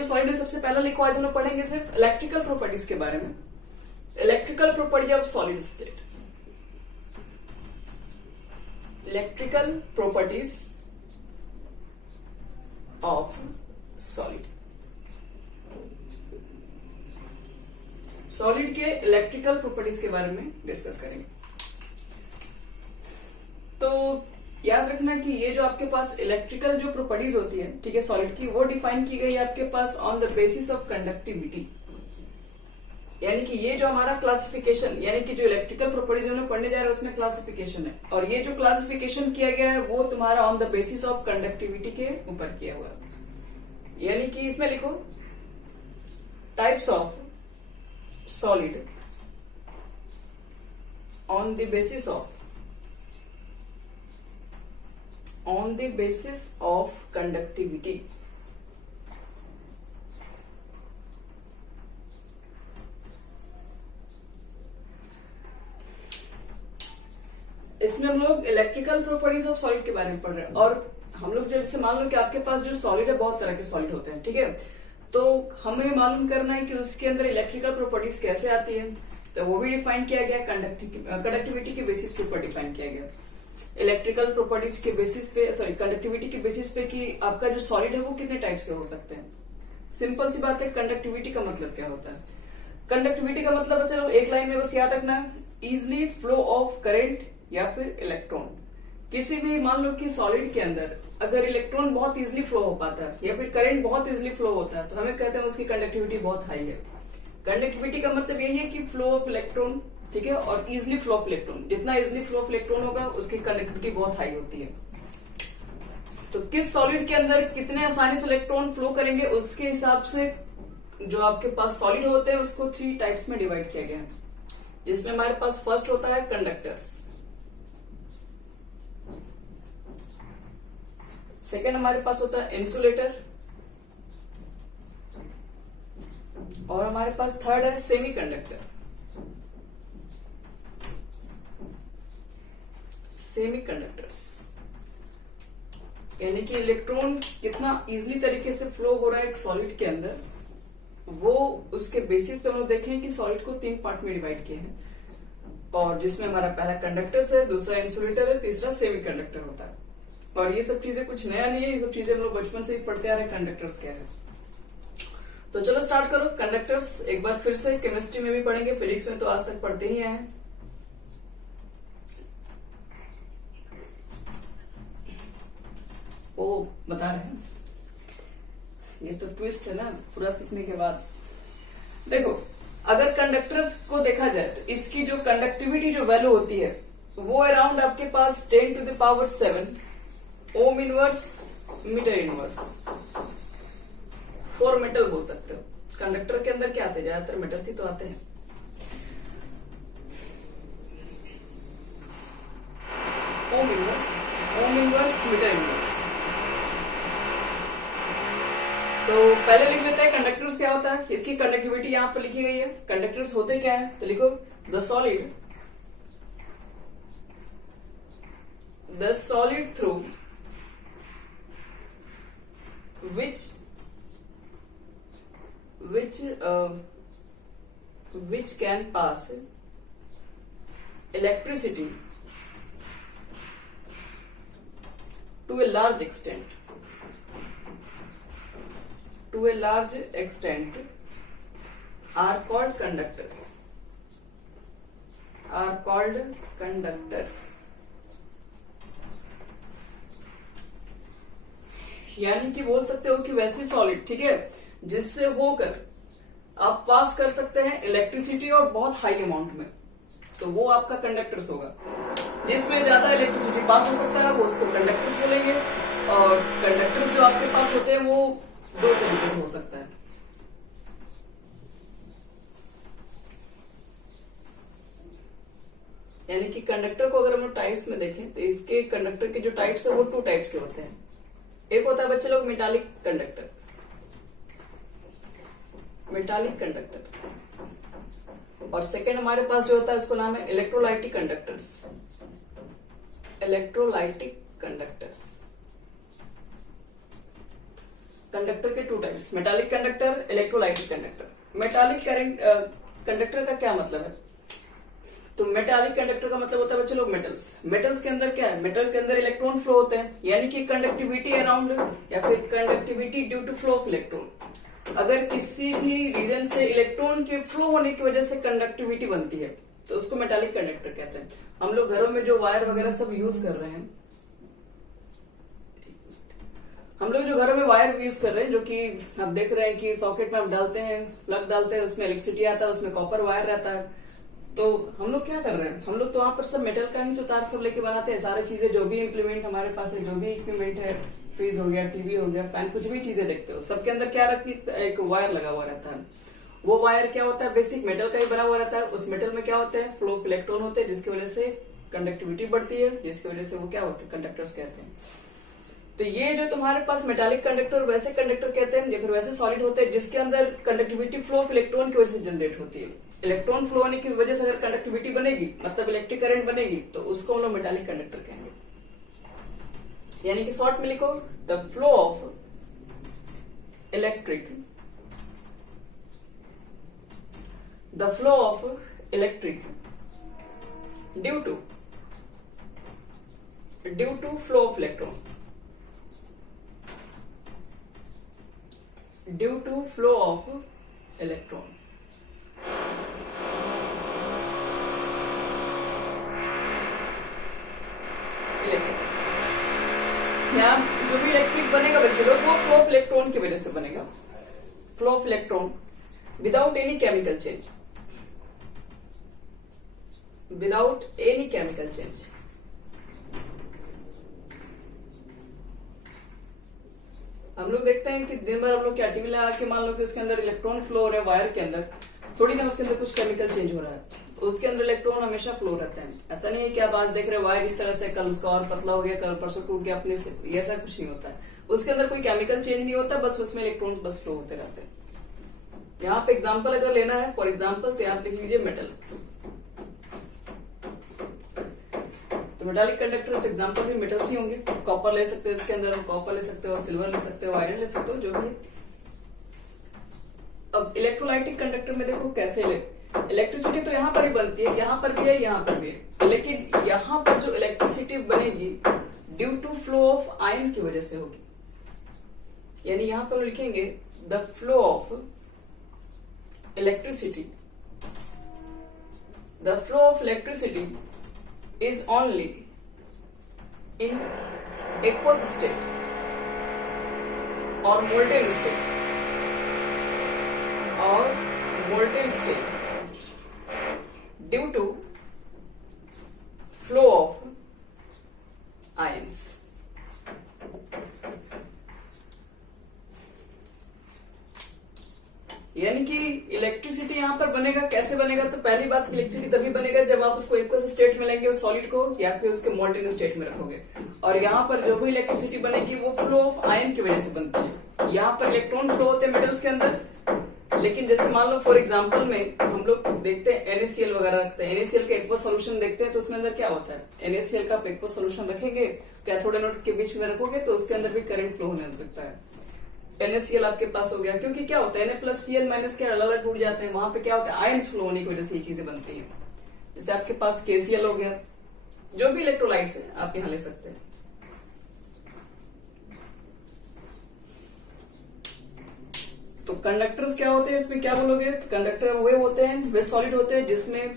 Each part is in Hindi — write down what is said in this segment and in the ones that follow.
ऑफ सॉलिड में सबसे पहला लिखो, आज हम लोग पढ़ेंगे सिर्फ इलेक्ट्रिकल प्रॉपर्टीज के बारे में। Electrical property of solid state, electrical properties of solid. Solid के इलेक्ट्रिकल प्रॉपर्टीज के बारे में डिस्कस करेंगे। तो याद रखना कि ये जो आपके पास इलेक्ट्रिकल जो प्रॉपर्टीज होती है, ठीक है, सॉलिड की, वो डिफाइन की गई है आपके pass on the basis of conductivity. यानी कि ये जो हमारा क्लासिफिकेशन, यानी कि जो इलेक्ट्रिकल प्रॉपर्टीज हम लोग पढ़ने जा रहे हैं उसमें क्लासिफिकेशन है, और ये जो क्लासिफिकेशन किया गया है वो तुम्हारा on the basis of conductivity के ऊपर किया हुआ है। यानी कि इसमें लिखो types of solid on the basis of conductivity. इसमें हम लोग इलेक्ट्रिकल प्रॉपर्टीज ऑफ सॉलिड के बारे में पढ़ रहे हैं, और हम लोग जैसे मान लो कि आपके पास जो सॉलिड है बहुत तरह के सॉलिड होते हैं, ठीक है, तो हमें मालूम करना है कि उसके अंदर इलेक्ट्रिकल प्रॉपर्टीज कैसे आती है, तो वो भी डिफाइन किया गया कंडक्टिविटी के बेसिस के ऊपर डिफाइन किया गया। इलेक्ट्रिकल प्रॉपर्टीज के बेसिस पे, सॉरी, कंडक्टिविटी के बेसिस पे कि आपका जो सॉलिड है वो कितने टाइप्स के हो सकते हैं। सिंपल सी बात है, कंडक्टिविटी का मतलब क्या होता है? कंडक्टिविटी का मतलब, चलो एक लाइन में बस याद रखना, इजिली फ्लो ऑफ करंट या फिर इलेक्ट्रॉन। किसी भी, मान लो कि सॉलिड के अंदर अगर इलेक्ट्रॉन बहुत इजिली फ्लो हो पाता है या फिर करंट बहुत इजिली फ्लो होता है, तो हमें कहते हैं उसकी कंडक्टिविटी बहुत हाई है। कंडक्टिविटी का मतलब यही है कि फ्लो ऑफ इलेक्ट्रॉन, ठीक है, और इजिली फ्लो ऑफ इलेक्ट्रॉन, जितना इजिली फ्लो ऑफ इलेक्ट्रॉन होगा उसकी कंडक्टिविटी बहुत हाई होती है। तो किस सॉलिड के अंदर कितने आसानी से इलेक्ट्रॉन फ्लो करेंगे उसके हिसाब से जो आपके पास सॉलिड होते हैं उसको 3 टाइप्स में डिवाइड किया गया है, जिसमें हमारे पास फर्स्ट होता है कंडक्टर्स, सेकेंड हमारे पास होता है इंसुलेटर, और हमारे पास थर्ड है सेमीकंडक्टर। सेमीकंडक्टर्स यानी कि इलेक्ट्रॉन कितना इजीली तरीके से फ्लो हो रहा है एक सॉलिड के अंदर, वो उसके बेसिस पे हम लोग देखें कि सॉलिड को 3 पार्ट में डिवाइड किए हैं, और जिसमें हमारा पहला कंडक्टर्स है, दूसरा इंसुलेटर है, तीसरा सेमीकंडक्टर होता है। और ये सब चीजें कुछ नया नहीं है, ये सब चीजें हम लोग बचपन से ही पढ़ते आ रहे हैं कंडक्टर्स क्या है। तो चलो स्टार्ट करो। कंडक्टर्स एक बार फिर से केमिस्ट्री में भी पढ़ेंगे, फिजिक्स में तो आज तक पढ़ते ही आए हैं। वो बता रहे हैं, ये तो ट्विस्ट है ना पूरा सीखने के बाद। देखो, अगर कंडक्टर्स को देखा जाए तो इसकी जो कंडक्टिविटी जो वैल्यू होती है वो अराउंड आपके पास 10 to the power 7 ohm inverse metre inverse, 4 metal बोल सकते हो। कंडक्टर के अंदर क्या आते हैं? ज्यादातर मेटल्स ही तो आते हैं। Ohm inverse metre inverse. तो पहले लिख लेते हैं कंडक्टर्स क्या होता है। इसकी कंडक्टिविटी यहां पर लिखी गई है। कंडक्टर्स होते क्या है तो लिखो the solid through which can pass electricity to a large extent are called conductors. यानी कि बोल सकते हो कि वैसी सॉलिड, ठीक है, जिससे होकर आप पास कर सकते हैं इलेक्ट्रिसिटी और बहुत हाई अमाउंट में, तो वो आपका कंडक्टर्स होगा। जिसमें ज्यादा इलेक्ट्रिसिटी पास हो सकता है वो उसको कंडक्टर्स बोलेंगे। और कंडक्टर्स जो आपके पास होते हैं वो 2 तरीके से हो सकता है। यानी कि कंडक्टर को अगर हम लोग टाइप्स में देखें तो इसके कंडक्टर के जो टाइप्स है वो 2 टाइप्स के होते हैं। एक होता है बच्चे लोग मेटालिक कंडक्टर, और सेकेंड हमारे पास जो होता है उसको नाम है इलेक्ट्रोलाइटिक कंडक्टर्स। कंडक्टर के two types, metallic conductor, electrolytic conductor. Metallic conductor का क्या मतलब है? तो मेटालिक कंडक्टर का मतलब होता है बच्चे लोग मेटल्स। मेटल्स के अंदर क्या है? मेटल के अंदर इलेक्ट्रॉन फ्लो होते हैं, यानी कि कंडक्टिविटी अराउंड या फिर conductivity due to flow of electron. अगर किसी भी रीजन से इलेक्ट्रॉन के फ्लो होने की वजह से कंडक्टिविटी बनती है तो उसको मेटालिक कंडक्टर कहते हैं। हम लोग घरों में जो वायर वगैरह सब यूज कर रहे हैं, हम लोग जो घरों में वायर यूज कर रहे हैं, जो कि आप देख रहे हैं कि सॉकेट में आप डालते हैं, प्लग डालते हैं, उसमें इलेक्ट्रिसिटी आता है, उसमें कॉपर वायर रहता है। तो हम लोग क्या कर रहे हैं? हम लोग तो वहां पर सब मेटल का ही जो तार सब लेके बनाते हैं। सारी चीजें, जो भी इम्प्लीमेंट हमारे पास है, जो भी इक्विपमेंट है, फ्रिज हो गया, टीवी हो गया, फैन, कुछ भी चीजें देखते हो, सबके अंदर क्या रखती, एक वायर लगा हुआ रहता है। वो वायर क्या होता है? बेसिक मेटल का ही बना हुआ रहता है। उस मेटल में क्या होता है? फ्लो ऑफ इलेक्ट्रॉन होते हैं, जिसकी वजह से कंडक्टिविटी बढ़ती है, जिसकी वजह से वो क्या होते हैं? कंडक्टर्स कहते हैं। तो ये जो तुम्हारे पास मेटालिक कंडक्टर, वैसे कंडक्टर कहते हैं, या फिर वैसे सॉलिड होते हैं जिसके अंदर कंडक्टिविटी फ्लो ऑफ इलेक्ट्रॉन की वजह से जनरेट होती है। इलेक्ट्रॉन फ्लो होने की वजह से अगर कंडक्टिविटी बनेगी, मतलब इलेक्ट्रिक करंट बनेगी, तो उसको हम लोग मेटालिक कंडक्टर कहेंगे। यानी कि शॉर्ट में लिखो, the flow of electric, the flow of electric due to flow of electron, due to flow of electron. यहाँ जो भी इलेक्ट्रिक बनेगा बच्चे लोग, वो फ्लो ऑफ इलेक्ट्रॉन की वजह से बनेगा। Flow of electron without any chemical change, without any chemical change. हम लोग देखते हैं कि दिन भर हम लोग क्या टीवी लगा के, मान लो कि उसके अंदर इलेक्ट्रॉन फ्लो हो रहा है वायर के अंदर, थोड़ी ना उसके अंदर कुछ केमिकल चेंज हो रहा है, उसके अंदर इलेक्ट्रॉन हमेशा फ्लो रहते हैं। ऐसा नहीं है कि आप आज देख रहे वायर इस तरह से, कल उसका और पतला हो गया, कल परसों टूट गया अपने से, ऐसा कुछ नहीं होता है। उसके अंदर कोई केमिकल चेंज नहीं होता, बस उसमें इलेक्ट्रॉन बस फ्लो होते रहते हैं। यहाँ पे एग्जाम्पल अगर लेना है, फॉर एग्जाम्पल, तो यहाँ पे लिख लीजिए मेटल। तो मेटालिक कंडक्टर तो एग्जाम्पल भी मेटल्स ही होंगे। कॉपर ले सकते हो इसके अंदर, कॉपर ले सकते हो, सिल्वर ले सकते हो, आयरन ले सकते हो, जो भी। अब इलेक्ट्रोलाइटिक कंडक्टर में देखो कैसे इलेक्ट्रिसिटी तो यहाँ पर ही बनती है, यहाँ पर भी है, यहाँ पर भी है, लेकिन यहाँ पर जो इलेक्ट्रिसिटी बनेगी due to flow of ion की वजह से होगी। यानी यहाँ पर लिखेंगे the flow of electricity, the flow of electricity is only in aqueous state or molten state, due to flow of ions. यानी कि इलेक्ट्रिसिटी यहाँ पर बनेगा, कैसे बनेगा? तो पहली बात, इलेक्ट्रिसिटी तभी बनेगा जब आप उसको एक्वस स्टेट में लेंगे उस सॉलिड को, या फिर उसके मोल्टेन स्टेट में रखोगे। और यहाँ पर जो भी इलेक्ट्रिसिटी बनेगी वो फ्लो ऑफ आयन की वजह से बनती है। यहाँ पर इलेक्ट्रॉन फ्लो होते हैं मेटल्स के अंदर, लेकिन जैसे मान लो फॉर एग्जाम्पल में हम लोग देखते हैं NaCl वगैरह रखते हैं, NaCl का एक्वस सोल्यूशन देखते हैं, तो उसके अंदर क्या होता है? NaCl का एक्वस सोल्यूशन रखेंगे, कैथोड एनोड के बीच में रखोगे तो उसके अंदर भी करंट फ्लो होने लगता है। NaCl आपके पास हो गया, क्योंकि क्या होता है Na प्लस Cl माइनस के अलग अलग टूट जाते हैं, वहां पे क्या होता है? आयन्स फ्लो होने की वजह से ये चीजें बनती हैं। जैसे आपके पास KCl हो गया, जो भी इलेक्ट्रोलाइट्स है आप यहां ले सकते हैं। तो कंडक्टर्स क्या होते हैं, इसमें क्या बोलोगे? कंडक्टर वे होते हैं, वे सॉलिड होते हैं जिसमें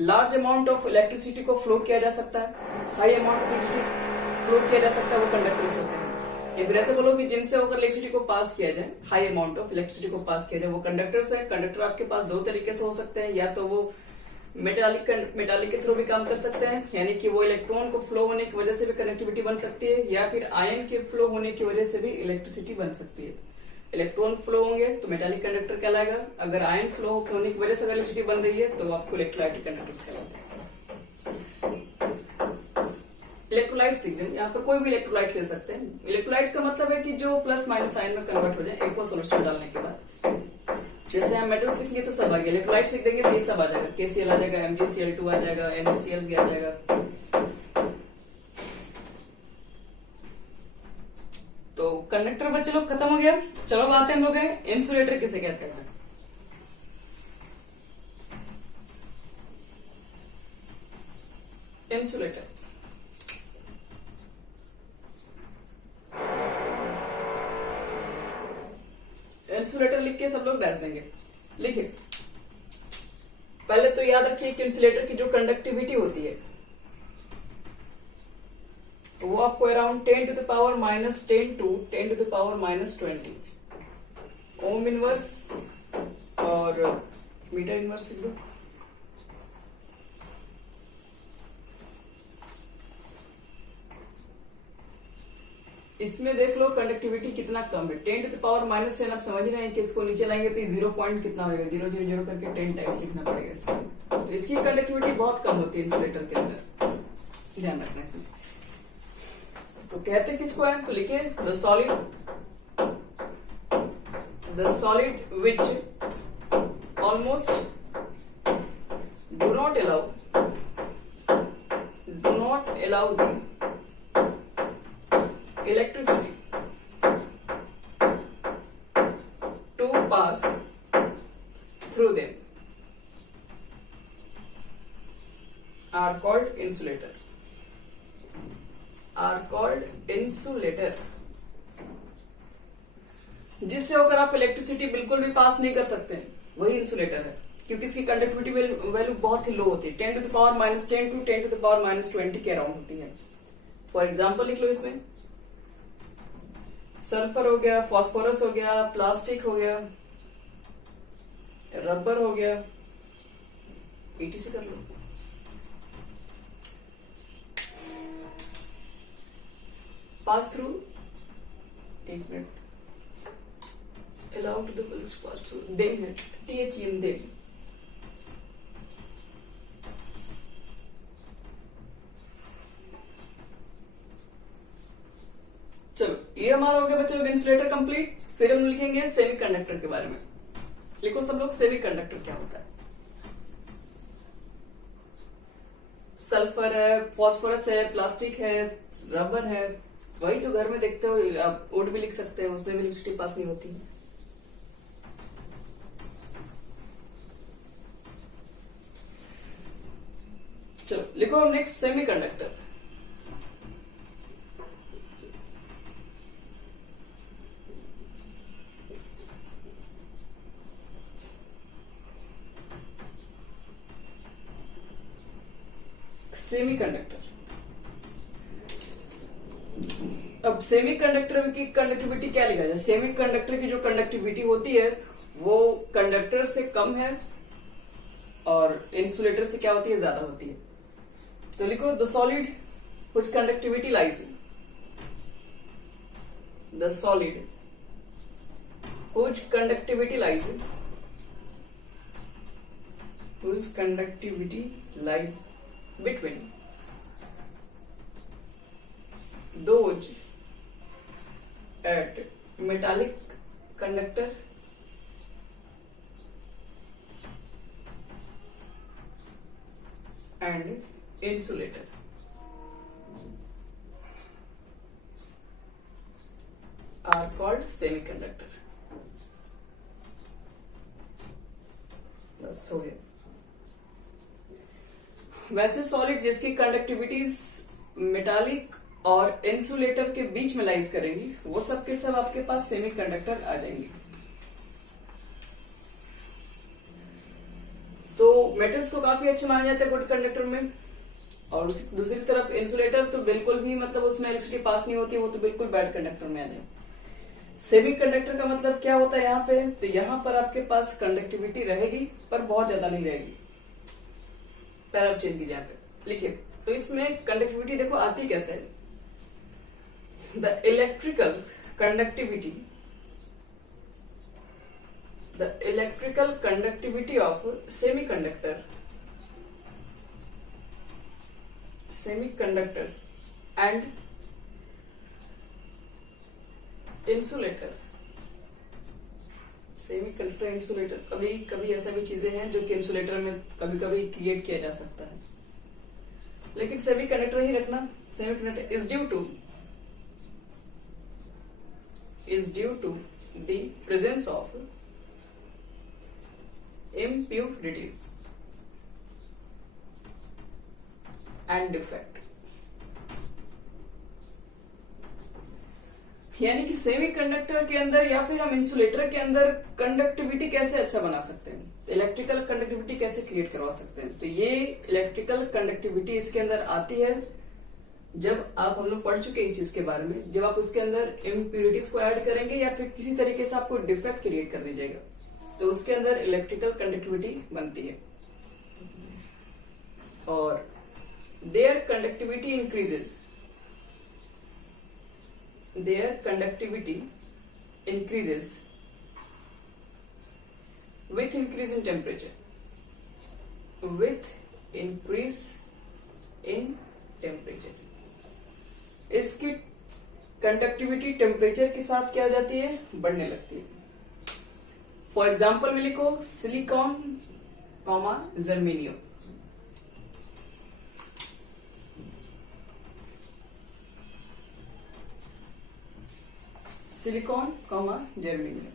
लार्ज अमाउंट ऑफ इलेक्ट्रिसिटी को फ्लो किया जा सकता है, high amount of electricity flow किया जा सकता है, वो कंडक्टर्स होते हैं। या फिर ऐसे बोलो कि जिनसे होकर इलेक्ट्रिसिटी को पास किया जाए, हाई अमाउंट ऑफ इलेक्ट्रिसिटी को पास किया जाए, वो कंडक्टर्स है। कंडक्टर आपके पास दो तरीके से हो सकते हैं, या तो वो मेटालिक के थ्रू भी काम कर सकते हैं, यानी कि वो इलेक्ट्रॉन को फ्लो होने की वजह से भी कनेक्टिविटी बन सकती है, या फिर आयन के फ्लो होने की वजह से भी इलेक्ट्रिसिटी बन सकती है। इलेक्ट्रॉन फ्लो होंगे तो मेटालिक कंडक्टर कहलाएगा, अगर आयन फ्लो होने की वजह से अगर इलेक्ट्रिसिटी बन रही है तो आपको इलेक्ट्रोलाइटिक कंडक्टर्स कहलाते हैं। इलेक्ट्रोलाइट्स लिख देंगे, यहाँ पर कोई भी इलेक्ट्रोलाइट ले सकते हैं। इलेक्ट्रोलाइट्स का मतलब है कि जो प्लस माइनस आयन में कन्वर्ट हो जाए एक्वस सॉल्यूशन डालने के बाद। जैसे हम मेटल सीखेंगे तो सब आ गया, इलेक्ट्रोलाइट सीख देंगे तो ये सब आ जाएगा, KCl आ जाएगा, MgCl2 आ जाएगा, NaCl भी आ जाएगा। तो कंडक्टर बच्चे लोग खत्म हो गया। हम लोग हैं इंसुलेटर किसे कहते हैं। इंसुलेटर इंसुलेटर लिख के सब लोग डैश देंगे। लिखिए, पहले तो याद रखिए कि इंसुलेटर की जो कंडक्टिविटी होती है वो आपको around 10 to the power -10 to 10 to the power -20 ohm inverse और मीटर इनवर्स लिख लो। इसमें देख लो कंडक्टिविटी कितना कम है, 10 to the power -10। आप समझ रहे हैं कि इसको नीचे लाएंगे तो 0 पॉइंट कितना होगा, 0 0 0 करके 10 टाइम्स लिखना पड़ेगा इसमें। तो इसकी कंडक्टिविटी बहुत कम होती है इंसुलेटर के अंदर, ध्यान रखना इसमें। तो कहते किसको है, तो लिखे the solid which almost do not allow the electricity to pass through them are called insulator। जिससे होकर आप इलेक्ट्रिसिटी बिल्कुल भी पास नहीं कर सकते वही इंसुलेटर है, क्योंकि इसकी कंडक्टिविटी वैल्यू बहुत ही लो होती है, 10 to the power -10 to 10 to the power -20 के अराउंड होती है। फॉर एग्जाम्पल लिख लो इसमें, सल्फर हो गया, फास्फोरस हो गया, प्लास्टिक हो गया, रबर हो गया, ETC कर लो। पास थ्रू, एक minute, allow to the pass through them है THEM देम। चलो ये हमारा हो गया बच्चों इंसुलेटर कंप्लीट। फिर हम लिखेंगे सेमीकंडक्टर के बारे में। लिखो सब लोग, सेमीकंडक्टर क्या होता है। सल्फर है, फास्फोरस है, प्लास्टिक है, रबर है, वही जो घर में देखते हो, आप वोट भी लिख सकते हो, उसमें भी इलेक्ट्रिसिटी पास नहीं होती है। चलो लिखो नेक्स्ट सेमीकंडक्टर। सेमीकंडक्टर, अब सेमीकंडक्टर की कंडक्टिविटी क्या लिखा जाए। सेमीकंडक्टर की जो कंडक्टिविटी होती है वो कंडक्टर से कम है और इंसुलेटर से क्या होती है, ज्यादा होती है। तो लिखो the solid which conductivity lies the solid which conductivity lies between those at metallic conductor and insulator are called semiconductor। बस हो गया। वैसे सॉलिड जिसकी कंडक्टिविटीज मेटालिक और इंसुलेटर के बीच में लाइज करेंगी वो सब के सब आपके पास सेमीकंडक्टर आ जाएंगे। तो मेटल्स को काफी अच्छे माने जाते हैं गुड कंडक्टर में, और दूसरी तरफ इंसुलेटर तो बिल्कुल भी मतलब उसमें इलेक्ट्रिसिटी पास नहीं होती, वो तो बिल्कुल बैड कंडक्टर में आ जाए। सेमीकंडक्टर का मतलब क्या होता है यहाँ पे, तो यहाँ पर आपके पास कंडक्टिविटी रहेगी पर बहुत ज्यादा नहीं रहेगी। पैराग्राफ चेंज कीजिए यहाँ पे, लिखिए। तो इसमें कंडक्टिविटी देखो आती कैसे है, the electrical conductivity of semiconductors and insulator. Semiconductor insulator, कभी कभी ऐसा भी चीजें हैं जो कि इंसुलेटर में कभी कभी क्रिएट किया जा सकता है, लेकिन सेमीकंडक्टर ही रखना। Semiconductor is due to the presence of impurities and defect। यानी कि सेमीकंडक्टर के अंदर या फिर हम इंसुलेटर के अंदर कंडक्टिविटी कैसे अच्छा बना सकते हैं, इलेक्ट्रिकल कंडक्टिविटी कैसे क्रिएट करवा सकते हैं। तो ये इलेक्ट्रिकल कंडक्टिविटी इसके अंदर आती है जब आप, हम लोग पढ़ चुके हैं इस चीज के बारे में, जब आप उसके अंदर इम्प्यूरिटीज को ऐड करेंगे या फिर किसी तरीके से आपको डिफेक्ट क्रिएट कर दीजिएगा तो उसके अंदर इलेक्ट्रिकल कंडक्टिविटी बनती है। और their conductivity increases, their conductivity increases with increase in temperature, with increase in temperature। इसकी कंडक्टिविटी टेम्परेचर के साथ क्या हो जाती है, बढ़ने लगती है। फॉर एग्जाम्पल में लिखो silicon comma germanium. Silicon comma germanium.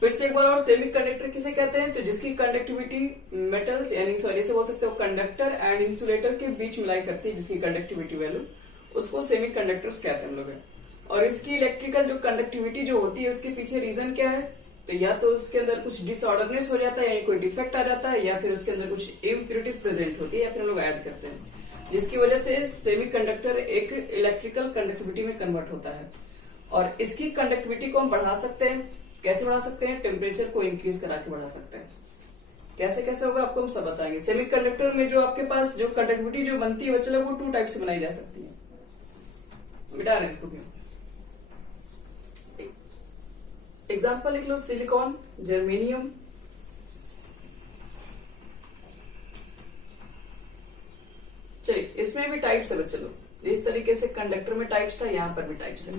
फिर से एक बार और, सेमीकंडक्टर किसे कहते हैं, तो जिसकी कंडक्टिविटी मेटल्स यानी सॉरी से बोल सकते हो कंडक्टर एंड इंसुलेटर के बीच मिलाई करती है, जिसकी कंडक्टिविटी वैल्यू, उसको सेमीकंडक्टर्स कहते हैं हम लोग। और इसकी इलेक्ट्रिकल जो कंडक्टिविटी जो होती है उसके पीछे रीजन क्या है, तो या तो उसके अंदर कुछ डिसऑर्डरनेस हो जाता है यानी कोई डिफेक्ट आ जाता है, या फिर उसके अंदर कुछ इम्प्यूरिटीज प्रेजेंट होती है, या फिर हम लोग ऐड करते हैं, जिसकी वजह से सेमीकंडक्टर एक इलेक्ट्रिकल कंडक्टिविटी में कन्वर्ट होता है। और इसकी कंडक्टिविटी को हम बढ़ा सकते हैं, कैसे बढ़ा सकते हैं, टेम्परेचर को इंक्रीज करा के बढ़ा सकते हैं। कैसे कैसे होगा आपको हम सब बताएंगे। सेमीकंडक्टर में जो आपके पास जो कंडक्टिविटी जो बनती है चलो वो 2 टाइप से बनाई जा सकती है, मिटा रहे हैं इसको भी। एग्जाम्पल लिख लो, सिलिकॉन जर्मेनियम, चलिए इसमें भी टाइप्स है बच्चों, इस तरीके से कंडक्टर में टाइप्स था, यहां पर भी टाइप्स है,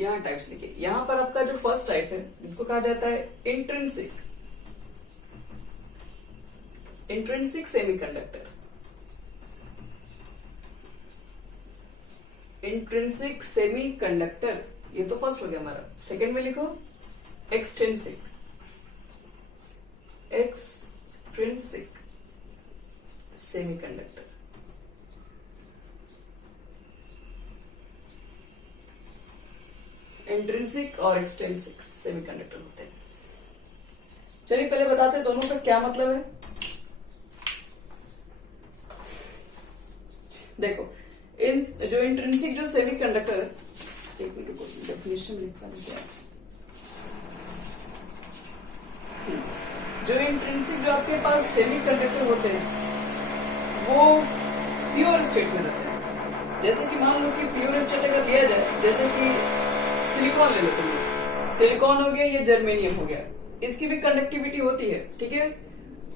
यहां टाइप्स लिखिए। यहां पर आपका जो फर्स्ट टाइप है जिसको कहा जाता है intrinsic, intrinsic semiconductor, intrinsic semiconductor, ये तो फर्स्ट हो गया हमारा। सेकंड में लिखो एक्सट्रिंसिक, एक्सट्रिंसिक सेमीकंडक्टर। इंट्रिंसिक और एक्सट्रिंसिक सेमीकंडक्टर होते हैं। चलिए पहले बताते हैं दोनों का क्या मतलब है। देखो इन जो इंट्रिंसिक जो सेमीकंडक्टर है, एक मिनट को डेफिनेशन लिखता हूं क्या, जो इंट्रिंसिक जो आपके पास सेमीकंडक्टर होते हैं वो प्योर स्टेट में रहते हैं। जैसे कि मान लो कि प्योर स्टेट अगर लिया जाए, जैसे कि सिलिकॉन ले लो तुम, सिलिकॉन हो गया, ये जर्मेनियम हो गया, इसकी भी कंडक्टिविटी होती है, ठीक है,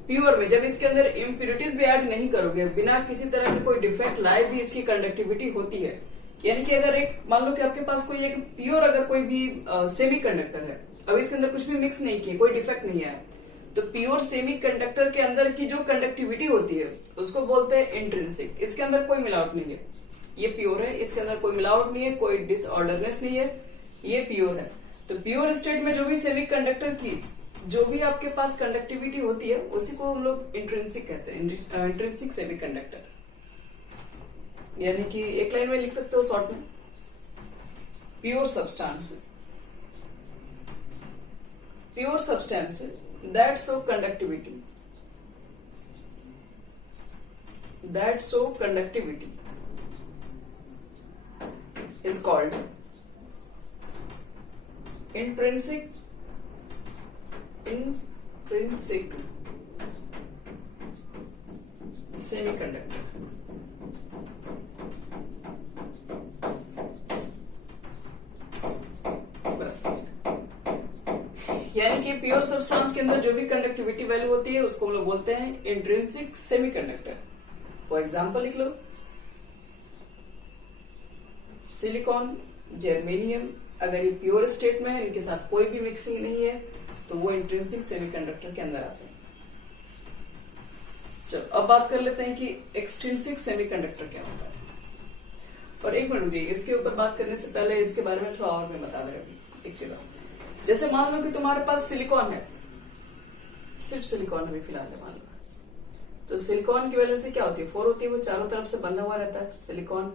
प्योर में। जब इसके अंदर इम्प्यूरिटीज भी ऐड नहीं करोगे, बिना किसी तरह के कोई डिफेक्ट लाए भी इसकी कंडक्टिविटी होती है। यानी कि अगर एक मान लो कि आपके पास कोई एक प्योर अगर कोई भी सेमी कंडक्टर है, अब इसके अंदर कुछ भी मिक्स नहीं किया, कोई डिफेक्ट नहीं है, तो प्योर सेमी कंडक्टर के अंदर की जो कंडक्टिविटी होती है उसको बोलते हैं इंट्रिंसिक। इसके अंदर कोई मिलावट नहीं है, ये प्योर है, इसके अंदर कोई मिलावट नहीं है, कोई डिसऑर्डरनेस नहीं है, ये प्योर है। तो प्योर स्टेट में जो भी सेमी कंडक्टर की जो भी आपके पास कंडक्टिविटी होती है उसी को हम लोग इंट्रिंसिक कहते हैं, इंट्रिंसिक सेमी कंडक्टर। यानी कि एक लाइन में लिख सकते हो शॉर्ट में, pure substance, pure substance that show conductivity, that show conductivity is called intrinsic semiconductor। बस यानी कि प्योर सब्सटेंस के अंदर जो भी कंडक्टिविटी वैल्यू होती है उसको हम लोग बोलते हैं इंट्रिंसिक सेमीकंडक्टर। फॉर एग्जांपल लिख लो सिलिकॉन, जर्मेनियम, अगर ये प्योर स्टेट में है, इनके साथ कोई भी मिक्सिंग नहीं है, तो वो इंट्रिंसिक सेमीकंडक्टर के अंदर आते हैं। चलो अब बात कर लेते हैं कि एक्सट्रिंसिक सेमीकंडक्टर क्या होता है। और एक मिनट रुकिए, इसके ऊपर बात करने से पहले इसके बारे में थोड़ा और मैं बता दे रहा एक चीज। जैसे मान लो कि तुम्हारे पास सिलिकॉन है, सिर्फ सिलिकॉन अभी फिलहाल मान लो, तो सिलिकॉन की वैलेंसी क्या होती है, 4 होती है। वो चारों तरफ से बंधा हुआ रहता है सिलिकॉन।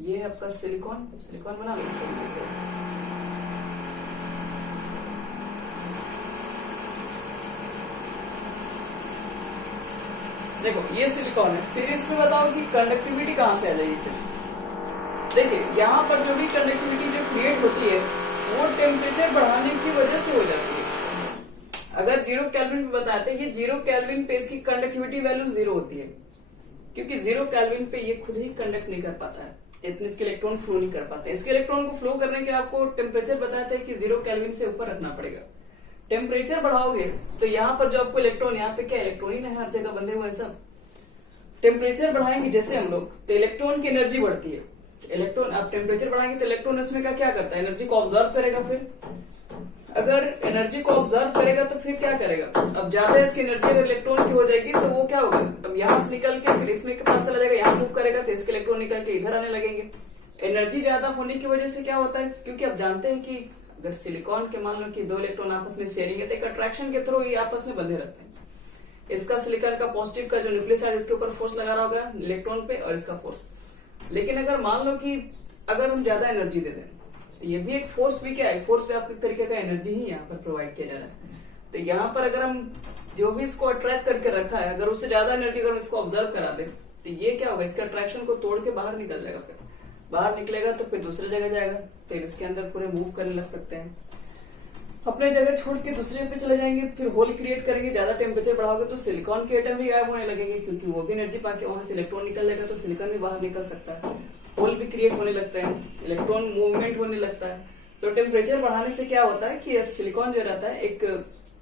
ये है आपका सिलिकॉन, सिलिकॉन बना लो इस तरीके से। देखो ये सिलिकॉन है, फिर इसमें बताओ कि कंडक्टिविटी कहां से आ जाएगी। फिर देखिए यहाँ पर जो भी कंडक्टिविटी जो क्रिएट होती है वो टेम्परेचर बढ़ाने की वजह से हो जाती है। अगर 0 केल्विन पे बताते हैं कि 0 केल्विन पे इसकी कंडक्टिविटी वैल्यू 0 होती है, क्योंकि 0 केल्विन पे ये खुद ही कंडक्ट नहीं कर पाता है, इतने इसके इलेक्ट्रॉन फ्लो नहीं कर पाते। इसके इलेक्ट्रॉन को फ्लो करने के लिए आपको टेम्परेचर बताते हैं कि 0 केल्विन से ऊपर रखना पड़ेगा। टेम्परेचर बढ़ाओगे तो यहाँ पर जो आपको इलेक्ट्रॉन, यहाँ पे क्या इलेक्ट्रॉन ही है, हर जगह बंधे हुए सब। टेम्परेचर बढ़ाएंगे जैसे हम लोग, तो इलेक्ट्रॉन की एनर्जी बढ़ती है। इलेक्ट्रॉन आप टेम्परेचर बढ़ाएंगे तो इलेक्ट्रॉन इसमें का क्या करता है, एनर्जी को ऑब्जर्व करेगा। फिर अगर एनर्जी को ऑब्जर्व करेगा तो फिर क्या करेगा, अब ज्यादा इसकी एनर्जी अगर इलेक्ट्रॉन की हो जाएगी तो वो क्या होगा, अब यहाँ से निकल के फिर इसमें के पास चला जाएगा, यहाँ मूव करेगा तो इसके इलेक्ट्रॉन निकल के इधर आने लगेंगे। एनर्जी ज्यादा होने की वजह से क्या होता है, क्योंकि आप जानते हैं कि अगर सिलिकॉन के मान लो कि 2 इलेक्ट्रॉन आपस में शेयरिंग है तो एक अट्रैक्शन के थ्रू ये आपस में बंधे रहते हैं। इसका सिलिकॉन का पॉजिटिव का जो न्यूक्लियस इसके ऊपर फोर्स लगा रहा होगा इलेक्ट्रॉन पे, और इसका फोर्स। लेकिन अगर मान लो कि अगर हम ज्यादा एनर्जी दे दें तो ये भी एक फोर्स भी क्या है, फोर्स भी आपके तरीके का एनर्जी ही यहाँ पर प्रोवाइड किया जा रहा है। तो यहाँ पर अगर हम जो भी इसको अट्रैक्ट करके रखा है, अगर उससे ज्यादा एनर्जी अगर इसको ऑब्जर्व करा दे तो ये क्या होगा, इसके अट्रैक्शन को तोड़ के बाहर निकल जाएगा। फिर बाहर निकलेगा तो फिर दूसरी जगह जाएगा, फिर इसके अंदर पूरे मूव करने लग सकते हैं, अपने जगह छोड़ के दूसरे पे चले जाएंगे, फिर होल क्रिएट करेंगे। ज्यादा टेम्परेचर बढ़ाओगे तो सिलिकॉन के एटम भी गायब होने लगेंगे, क्योंकि वो भी एनर्जी पाके वहां से इलेक्ट्रॉन निकल जाएगा तो सिलिकॉन भी बाहर निकल सकता है, होल भी क्रिएट होने लगते हैं, इलेक्ट्रॉन मूवमेंट होने लगता है। तो टेम्परेचर बढ़ाने से क्या होता है कि सिलिकॉन जो रहता है एक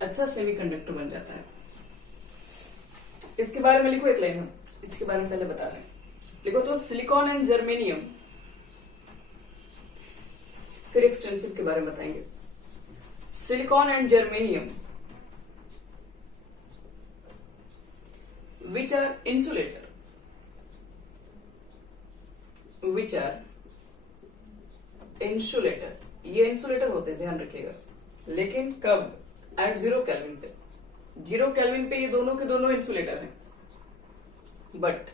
अच्छा सेमीकंडक्टर बन जाता है। इसके बारे में लिखो एक लाइन, इसके बारे में पहले बता रहे हैं। लिखो तो सिलिकॉन एंड जर्मेनियम, फिर एक्सटेंसिव के बारे में बताएंगे। Silicon and germanium which are insulator, which are insulator, ये इंसुलेटर होते हैं, ध्यान रखिएगा। लेकिन कब, एट 0 केल्विन पे। 0 केल्विन पे ये दोनों के दोनों इंसुलेटर हैं, but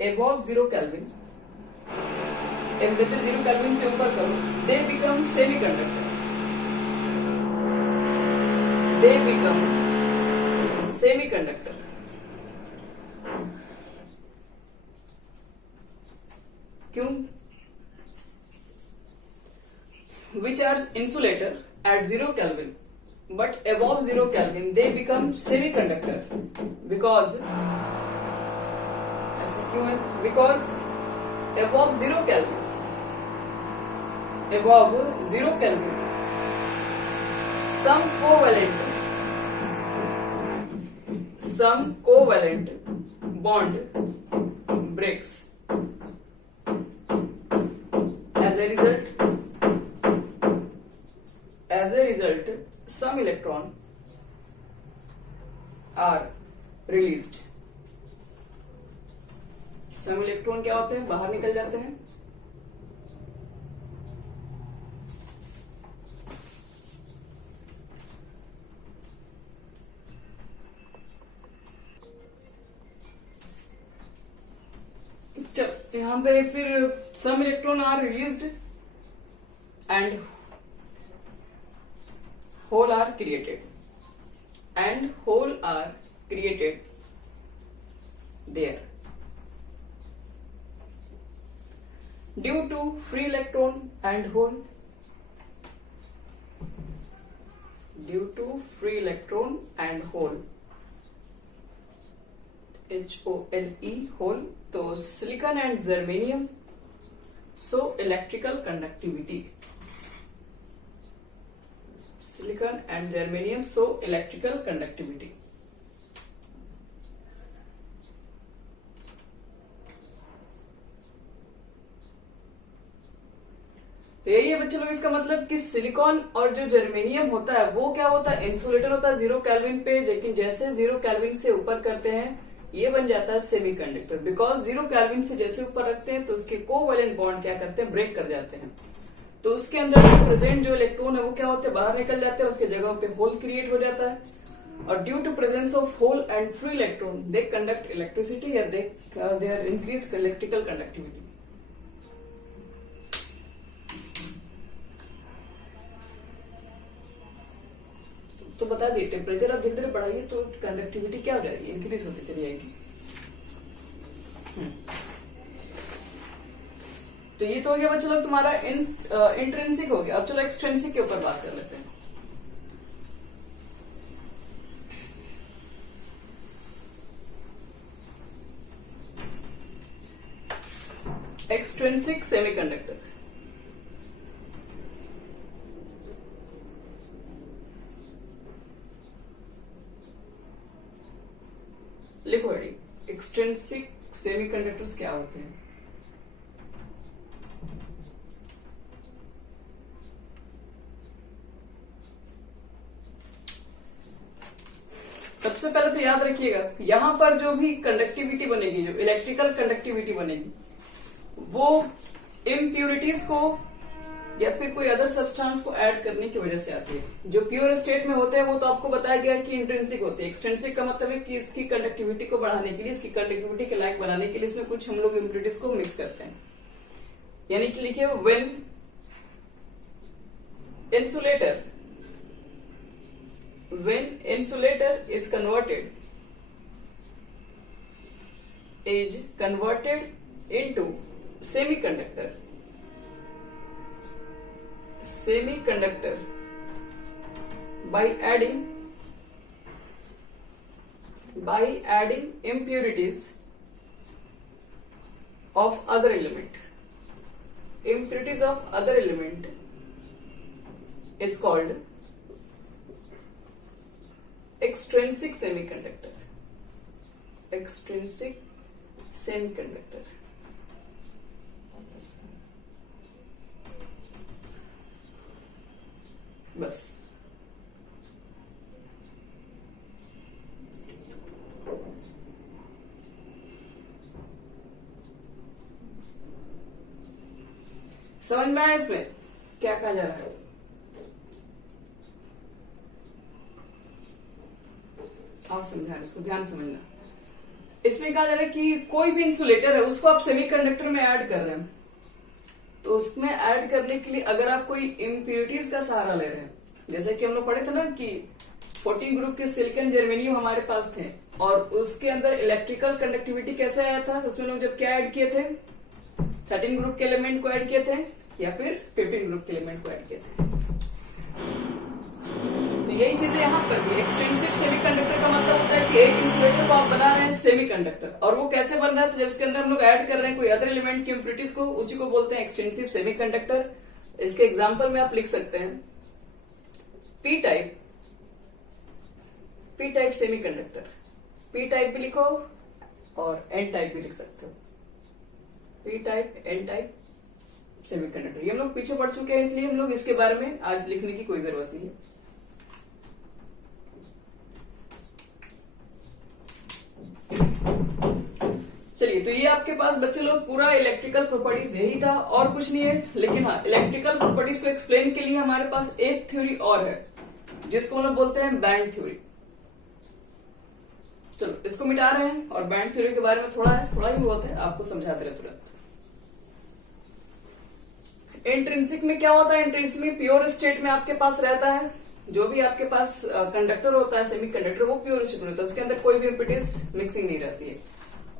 above 0 kelvin, temperature 0 kelvin से ऊपर करो, they become semiconductor, they become semiconductor. क्यों, which are insulator at 0 Kelvin but above 0 Kelvin they become semiconductor, because ऐसा क्यों है, because above 0 Kelvin, above 0 Kelvin some covalent bond breaks. As a result, some electron are released. Some electron क्या होते हैं, बाहर निकल जाते हैं। यहां पे फिर some electron are released and whole are created, and whole are created there due to free electron and hole, due to free electron and hole, HOLE, hole. तो silicon and germanium so electrical conductivity, silicon and germanium so electrical conductivity. तो तो यही है बच्चे लोग इसका मतलब कि सिलिकॉन और जो जर्मेनियम होता है वो क्या होता है, इंसुलेटर होता है 0 केल्विन पे, लेकिन जैसे 0 केल्विन से ऊपर करते हैं ये बन जाता है सेमीकंडक्टर। बिकॉज 0 केल्विन से जैसे ऊपर रखते हैं तो उसके कोवैलेंट बॉन्ड क्या करते हैं, ब्रेक कर जाते हैं। तो उसके अंदर प्रेजेंट जो इलेक्ट्रॉन है वो क्या होते हैं, बाहर निकल जाते हैं, उसके जगह पे होल क्रिएट हो जाता है। और due to presence of hole and free electron they conduct electricity या they are increase electrical conductivity. तो बता दिए टेम्परेचर आप धीरे धीरे बढ़ाइए तो कंडक्टिविटी क्या हो जाएगी, इंक्रीज होती चली जाएगी। तो ये तो हो गया बच्चों लोग तुम्हारा इंट्रिंसिक हो गया। अब चलो एक्सट्रिंसिक के ऊपर बात कर लेते हैं। एक्सट्रिंसिक सेमीकंडक्टर, लिखो एडी, एक्सट्रिंसिक सेमीकंडक्टर्स क्या होते हैं। सबसे पहले तो याद रखिएगा यहां पर जो भी कंडक्टिविटी बनेगी, जो इलेक्ट्रिकल कंडक्टिविटी बनेगी, वो इम्प्यूरिटीज को या फिर कोई अदर सब्सटेंस को ऐड करने की वजह से आती है। जो प्योर स्टेट में होते हैं वो तो आपको बताया गया कि इंट्रिंसिक होते हैं। एक्सट्रिंसिक का मतलब है कि इसकी कंडक्टिविटी को बढ़ाने के लिए, इसकी कंडक्टिविटी के लायक बनाने के लिए इसमें कुछ हम लोग इम्प्यूरिटीज को मिक्स करते हैं। यानी कि लिखिए when insulator is converted into semiconductor by adding impurities of other element. Impurities of other element is called extrinsic semiconductor. Extrinsic semiconductor. बस समझ में आया इसमें क्या कहा जा रहा है। आप समझा, इसको ध्यान समझना। इसमें कहा जा रहा है कि कोई भी इंसुलेटर है उसको आप सेमीकंडक्टर में ऐड कर रहे हैं, तो उसमें ऐड करने के लिए अगर आप कोई इम्प्यूरिटीज का सहारा ले रहे हैं, जैसे कि हम लोग पढ़े थे ना कि 14 ग्रुप के सिलिकॉन जर्मेनियम हमारे पास थे और उसके अंदर इलेक्ट्रिकल कंडक्टिविटी कैसे आया था, उसमें लोग जब क्या ऐड किए थे, 13 ग्रुप के एलिमेंट को ऐड किए थे या फिर 15 ग्रुप के एलिमेंट को ऐड किए थे। तो यही चीजें यहाँ पर भी। एक्सटेंसिव सेमीकंडक्टर का मतलब होता है कि एक इंसुलेटर को आप बना रहे हैं सेमीकंडक्टर, और वो कैसे बन रहा है, तो जब उसके अंदर हम लोग ऐड कर रहे हैं कोई अदर एलिमेंट की इम्प्यूरिटीज को, उसी को बोलते हैं एक्सटेंसिव सेमीकंडक्टर। इसके एग्जांपल में आप लिख सकते हैं P type semiconductor, P type भी लिखो और एन टाइप भी लिख सकते हो, P type N type semiconductor. ये हम लोग पीछे पढ़ चुके हैं, इसलिए हम लोग इसके बारे में आज लिखने की कोई जरूरत नहीं है। चलिए, तो ये आपके पास बच्चे लोग पूरा इलेक्ट्रिकल प्रॉपर्टीज यही था और कुछ नहीं है। लेकिन हाँ, इलेक्ट्रिकल प्रॉपर्टीज को एक्सप्लेन के लिए हमारे पास एक थ्योरी और है जिसको हम लोग बोलते हैं बैंड थ्योरी। चलो इसको मिटा रहे हैं और बैंड थ्योरी के बारे में थोड़ा ही बहुत है, आपको समझाते रहे तुरंत। इंट्रिंसिक में क्या होता है, इंट्रिंसिक में प्योर स्टेट में आपके पास रहता है, जो भी आपके पास कंडक्टर होता है सेमीकंडक्टर, वो प्योर स्टेट में होता है, उसके अंदर कोई भी इम्प्यूरिटीज मिक्सिंग नहीं रहती है।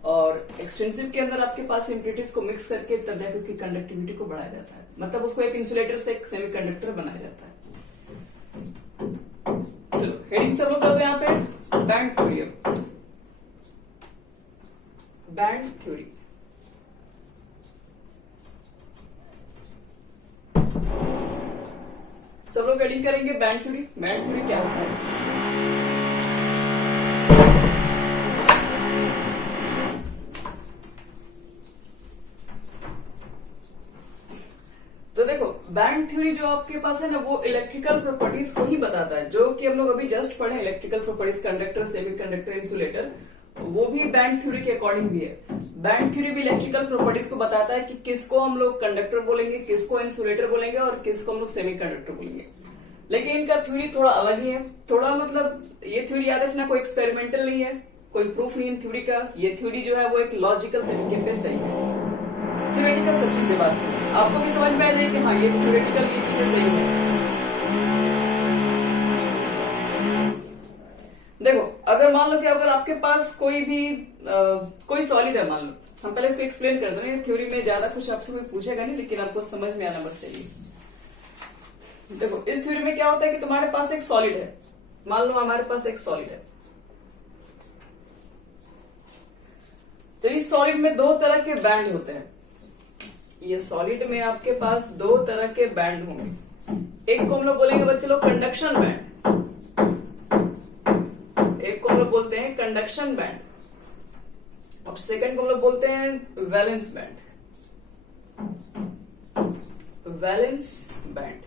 और एक्सटेंसिव के अंदर आपके पास इम्प्यूरिटीज को मिक्स करके तब जाकर उसकी कंडक्टिविटी को बढ़ाया जाता है, मतलब उसको एक इंसुलेटर से एक सेमीकंडक्टर बनाया जाता है। चलो हेडिंग सब लोग कर दो यहाँ पे, बैंड थ्योरी। बैंड थ्योरी सब लोग हेडिंग करेंगे बैंड थ्योरी। बैंड थ्योरी क्या होता है? तो देखो बैंड थ्योरी जो आपके पास है ना, वो इलेक्ट्रिकल प्रॉपर्टीज को ही बताता है, जो कि हम लोग अभी जस्ट पढ़े electrical properties, conductor, semiconductor, insulator, वो भी बैंड थ्योरी के अकॉर्डिंग भी है। बैंड थ्योरी भी इलेक्ट्रिकल प्रॉपर्टीज को बताता है कि किसको हम लोग कंडक्टर बोलेंगे, किसको इंसुलेटर बोलेंगे और किसको हम लोग सेमीकंडक्टर बोलेंगे। लेकिन इनका थ्योरी थोड़ा अलग ही है, थोड़ा मतलब ये थ्योरी याद रखना कोई एक्सपेरिमेंटल नहीं है, कोई प्रूफ नहीं है थ्योरी का। ये थ्योरी जो है वो एक लॉजिकल तरीके पे सही है। थ्योरेटिकल सब चीजें बात करें, आपको भी समझ में आ जाए कि हाँ ये थ्योरेटिकल ये चीजें सही है। देखो अगर मान लो कि अगर आपके पास कोई भी कोई सॉलिड है, मान लो, हम पहले इसको एक्सप्लेन कर दें, थ्योरी में ज्यादा कुछ आपसे कोई पूछेगा नहीं, लेकिन आपको समझ में आना बस चाहिए। देखो इस थ्योरी में क्या होता है कि तुम्हारे पास एक सॉलिड है, मान लो हमारे पास एक सॉलिड है, तो इस सॉलिड में दो तरह के बैंड होते हैं। ये सॉलिड में आपके पास दो तरह के बैंड होंगे। एक को हम लोग बोलेंगे बच्चे लोग कंडक्शन बैंड, एक को हम लोग बोलते हैं कंडक्शन बैंड, और सेकंड को हम लोग बोलते हैं वैलेंस बैंड। वैलेंस बैंड